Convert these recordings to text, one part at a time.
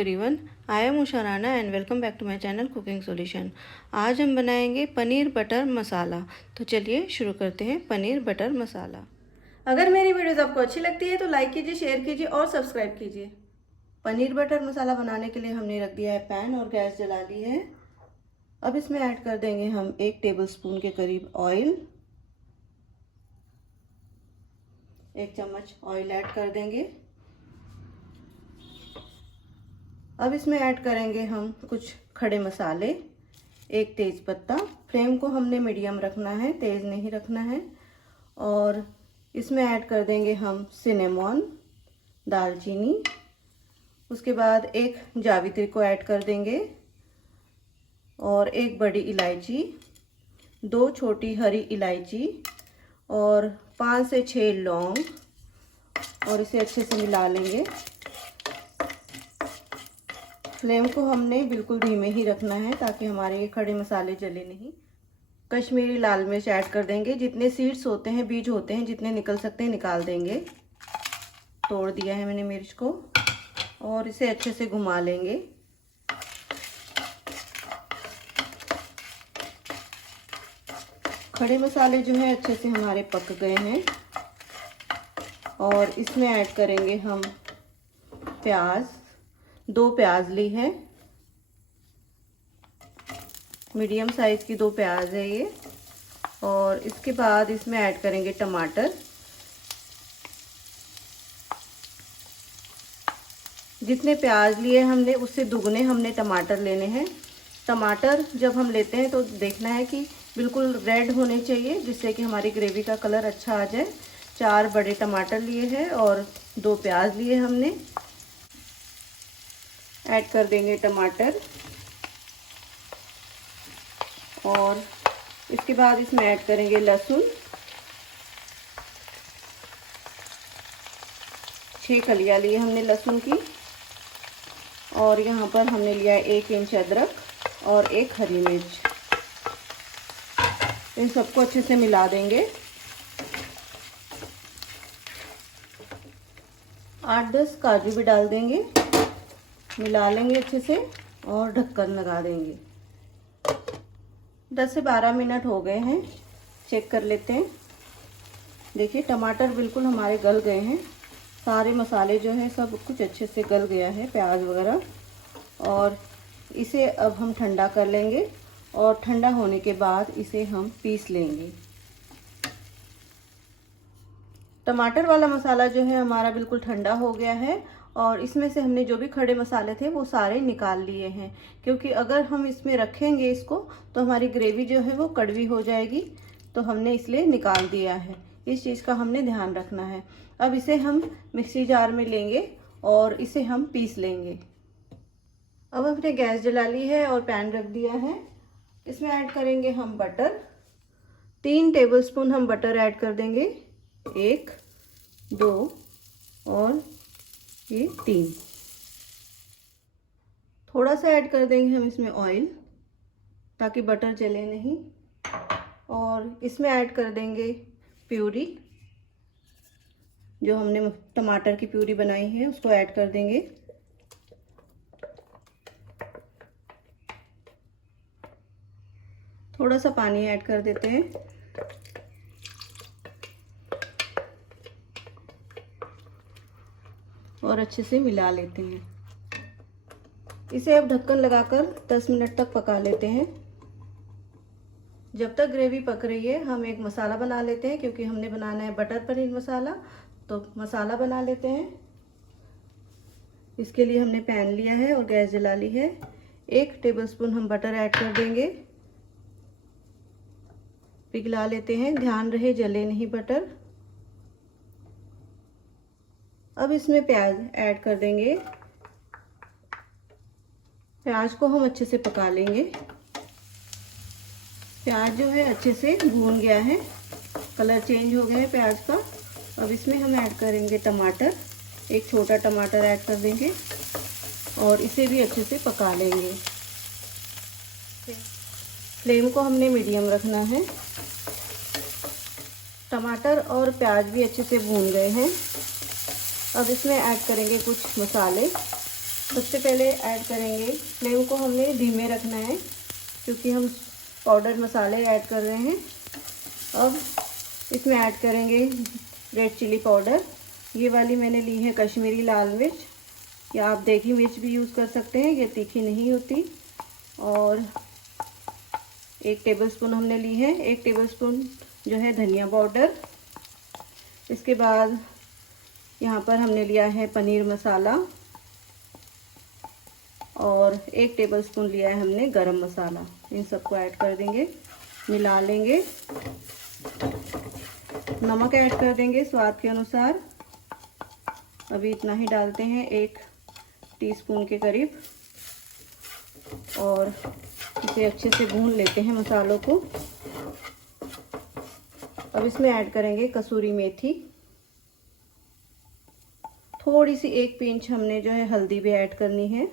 Everyone, I am Usha Rana and welcome back to my channel cooking solution. आज हम बनाएंगे paneer butter मसाला। तो चलिए शुरू करते हैं पनीर बटर मसाला। अगर मेरी वीडियोस आपको अच्छी लगती है तो लाइक कीजिए, शेयर कीजिए और सब्सक्राइब कीजिए। पनीर बटर मसाला बनाने के लिए हमने रख दिया है पैन और गैस जला ली है। अब इसमें ऐड कर देंगे हम 1 टेबलस्पून के करीब ऑयल। 1 चम्मच ऑयल ऐड कर देंगे। अब इसमें ऐड करेंगे हम कुछ खड़े मसाले, 1 तेज पत्ता। फ्लेम को हमने मीडियम रखना है, तेज़ नहीं रखना है। और इसमें ऐड कर देंगे हम सिनेमॉन, दालचीनी। उसके बाद 1 जावित्री को ऐड कर देंगे और 1 बड़ी इलायची, 2 छोटी हरी इलायची और 5 से 6 लौंग। और इसे अच्छे से मिला लेंगे। फ्लेम को हमने बिल्कुल धीमे ही रखना है ताकि हमारे ये खड़े मसाले जले नहीं। कश्मीरी लाल मिर्च ऐड कर देंगे। जितने सीड्स होते हैं, बीज होते हैं, जितने निकल सकते हैं निकाल देंगे। तोड़ दिया है मैंने मिर्च को और इसे अच्छे से घुमा लेंगे। खड़े मसाले जो है अच्छे से हमारे पक गए हैं। और इसमें ऐड करेंगे हम प्याज। 2 प्याज ली है, मीडियम साइज की 2 प्याज है ये। और इसके बाद इसमें ऐड करेंगे टमाटर। जितने प्याज लिए हमने उससे दुगने हमने टमाटर लेने हैं। टमाटर जब हम लेते हैं तो देखना है कि बिल्कुल रेड होने चाहिए, जिससे कि हमारी ग्रेवी का कलर अच्छा आ जाए। 4 बड़े टमाटर लिए हैं और 2 प्याज लिए हमने। ऐड कर देंगे टमाटर और इसके बाद इसमें ऐड करेंगे लहसुन। 6 कलियां लिए हमने लहसुन की। और यहाँ पर हमने लिया है 1 इंच अदरक और 1 हरी मिर्च। इन सबको अच्छे से मिला देंगे। 8-10 काजू भी डाल देंगे। मिला लेंगे अच्छे से और ढक्कन लगा देंगे। 10 से 12 मिनट हो गए हैं, चेक कर लेते हैं। देखिए टमाटर बिल्कुल हमारे गल गए हैं। सारे मसाले जो है सब कुछ अच्छे से गल गया है, प्याज वगैरह। और इसे अब हम ठंडा कर लेंगे और ठंडा होने के बाद इसे हम पीस लेंगे। टमाटर वाला मसाला जो है हमारा बिल्कुल ठंडा हो गया है और इसमें से हमने जो भी खड़े मसाले थे वो सारे निकाल लिए हैं। क्योंकि अगर हम इसमें रखेंगे इसको तो हमारी ग्रेवी जो है वो कड़वी हो जाएगी, तो हमने इसलिए निकाल दिया है। इस चीज़ का हमने ध्यान रखना है। अब इसे हम मिक्सी जार में लेंगे और इसे हम पीस लेंगे। अब हमने गैस जला ली है और पैन रख दिया है। इसमें ऐड करेंगे हम बटर। 3 टेबलस्पून हम बटर ऐड कर देंगे। 1, 2 और ये 3। थोड़ा सा ऐड कर देंगे हम इसमें ऑयल ताकि बटर जले नहीं। और इसमें ऐड कर देंगे प्यूरी, जो हमने टमाटर की प्यूरी बनाई है उसको ऐड कर देंगे। थोड़ा सा पानी ऐड कर देते हैं और अच्छे से मिला लेते हैं। इसे अब ढक्कन लगाकर 10 मिनट तक पका लेते हैं। जब तक ग्रेवी पक रही है हम एक मसाला बना लेते हैं, क्योंकि हमने बनाना है बटर पनीर मसाला। तो मसाला बना लेते हैं। इसके लिए हमने पैन लिया है और गैस जला ली है। 1 टेबलस्पून हम बटर ऐड कर देंगे। पिघला लेते हैं, ध्यान रहे जले नहीं बटर। अब इसमें प्याज ऐड कर देंगे। प्याज को हम अच्छे से पका लेंगे। प्याज जो है अच्छे से भून गया है, कलर चेंज हो गया है प्याज का। अब इसमें हम ऐड करेंगे टमाटर। 1 छोटा टमाटर ऐड कर देंगे और इसे भी अच्छे से पका लेंगे। फ्लेम को हमने मीडियम रखना है। टमाटर और प्याज भी अच्छे से भून गए हैं। अब इसमें ऐड करेंगे कुछ मसाले। सबसे पहले ऐड करेंगे, फ्लेम को हमने धीमे रखना है क्योंकि हम पाउडर मसाले ऐड कर रहे हैं। अब इसमें ऐड करेंगे रेड चिली पाउडर। ये वाली मैंने ली है कश्मीरी लाल मिर्च, या आप देगी मिर्च भी यूज़ कर सकते हैं, ये तीखी नहीं होती। और 1 टेबलस्पून हमने ली है, 1 टेबलस्पून जो है धनिया पाउडर। इसके बाद यहाँ पर हमने लिया है पनीर मसाला और 1 टेबलस्पून लिया है हमने गरम मसाला। इन सबको ऐड कर देंगे, मिला लेंगे। नमक ऐड कर देंगे स्वाद के अनुसार, अभी इतना ही डालते हैं, 1 टीस्पून के करीब। और इसे अच्छे से भून लेते हैं मसालों को। अब इसमें ऐड करेंगे कसूरी मेथी, थोड़ी सी 1 पिंच हमने जो है हल्दी भी ऐड करनी है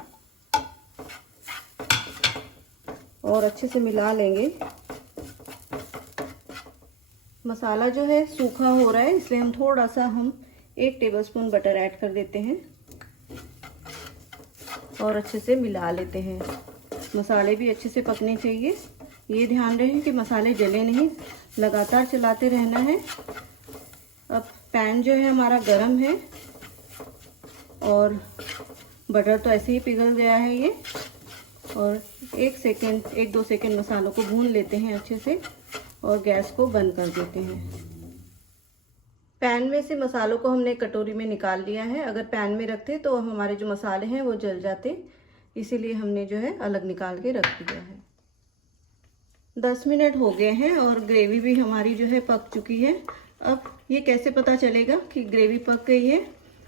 और अच्छे से मिला लेंगे। मसाला जो है सूखा हो रहा है, इसलिए हम थोड़ा सा 1 टेबलस्पून बटर ऐड कर देते हैं और अच्छे से मिला लेते हैं। मसाले भी अच्छे से पकने चाहिए, ये ध्यान रहे कि मसाले जले नहीं, लगातार चलाते रहना है। अब पैन जो है हमारा गरम है और बटर तो ऐसे ही पिघल गया है ये। और 1-2 सेकंड मसालों को भून लेते हैं अच्छे से और गैस को बंद कर देते हैं। पैन में से मसालों को हमने कटोरी में निकाल लिया है। अगर पैन में रखते तो हमारे जो मसाले हैं वो जल जाते, इसीलिए हमने जो है अलग निकाल के रख दिया है। 10 मिनट हो गए हैं और ग्रेवी भी हमारी जो है पक चुकी है। अब ये कैसे पता चलेगा कि ग्रेवी पक गई है?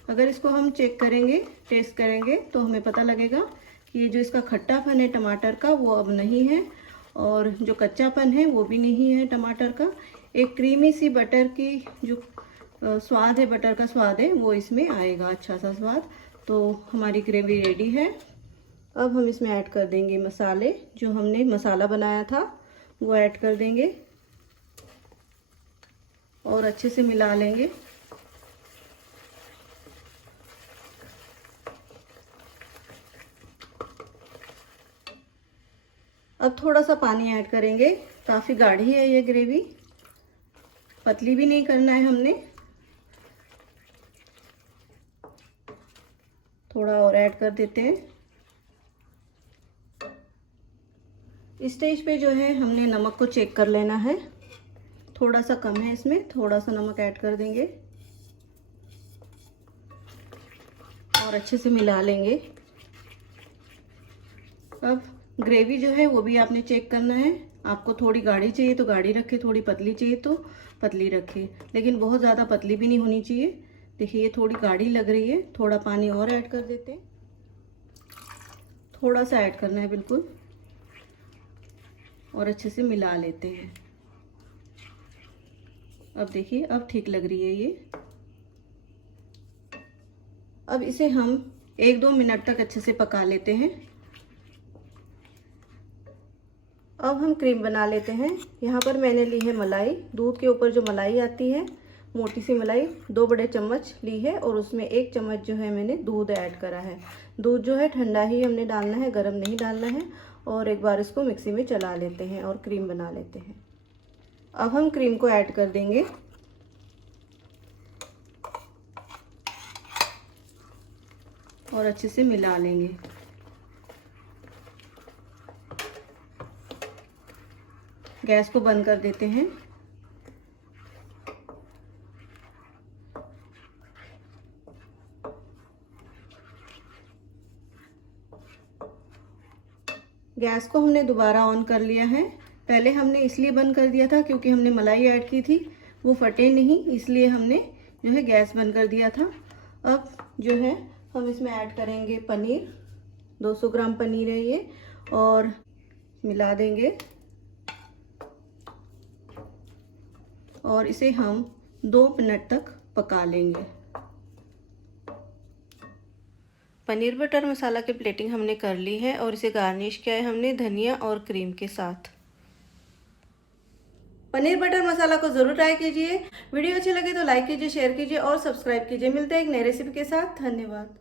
अगर इसको हम चेक करेंगे, टेस्ट करेंगे, तो हमें पता लगेगा कि ये जो इसका खट्टापन है टमाटर का वो अब नहीं है और जो कच्चापन है वो भी नहीं है टमाटर का। एक क्रीमी सी बटर की जो स्वाद है, बटर का स्वाद है, वो इसमें आएगा, अच्छा सा स्वाद। तो हमारी ग्रेवी रेडी है। अब हम इसमें ऐड कर देंगे मसाले, जो हमने मसाला बनाया था वो ऐड कर देंगे और अच्छे से मिला लेंगे। अब थोड़ा सा पानी ऐड करेंगे, काफ़ी गाढ़ी है ये ग्रेवी, पतली भी नहीं करना है हमने। थोड़ा और ऐड कर देते हैं। इस स्टेज पे जो है हमने नमक को चेक कर लेना है, थोड़ा सा कम है, इसमें थोड़ा सा नमक ऐड कर देंगे और अच्छे से मिला लेंगे। अब ग्रेवी जो है वो भी आपने चेक करना है, आपको थोड़ी गाढ़ी चाहिए तो गाढ़ी रखें, थोड़ी पतली चाहिए तो पतली रखें, लेकिन बहुत ज़्यादा पतली भी नहीं होनी चाहिए। देखिए ये थोड़ी गाढ़ी लग रही है, थोड़ा पानी और ऐड कर देते हैं, थोड़ा सा ऐड करना है बिल्कुल, और अच्छे से मिला लेते हैं। अब देखिए अब ठीक लग रही है ये। अब इसे हम 1-2 मिनट तक अच्छे से पका लेते हैं। अब हम क्रीम बना लेते हैं। यहाँ पर मैंने ली है मलाई, दूध के ऊपर जो मलाई आती है, मोटी सी मलाई, 2 बड़े चम्मच ली है और उसमें 1 चम्मच जो है मैंने दूध ऐड करा है। दूध जो है ठंडा ही हमने डालना है, गरम नहीं डालना है। और एक बार इसको मिक्सी में चला लेते हैं और क्रीम बना लेते हैं। अब हम क्रीम को ऐड कर देंगे और अच्छे से मिला लेंगे। गैस को बंद कर देते हैं। गैस को हमने दोबारा ऑन कर लिया है। पहले हमने इसलिए बंद कर दिया था क्योंकि हमने मलाई ऐड की थी, वो फटे नहीं, इसलिए हमने जो है गैस बंद कर दिया था। अब जो है हम इसमें ऐड करेंगे पनीर, 200 ग्राम पनीर है ये, और मिला देंगे और इसे हम 2 मिनट तक पका लेंगे। पनीर बटर मसाला की प्लेटिंग हमने कर ली है और इसे गार्निश किया है हमने धनिया और क्रीम के साथ। पनीर बटर मसाला को ज़रूर ट्राई कीजिए। वीडियो अच्छी लगे तो लाइक कीजिए, शेयर कीजिए और सब्सक्राइब कीजिए। मिलते हैं एक नई रेसिपी के साथ। धन्यवाद।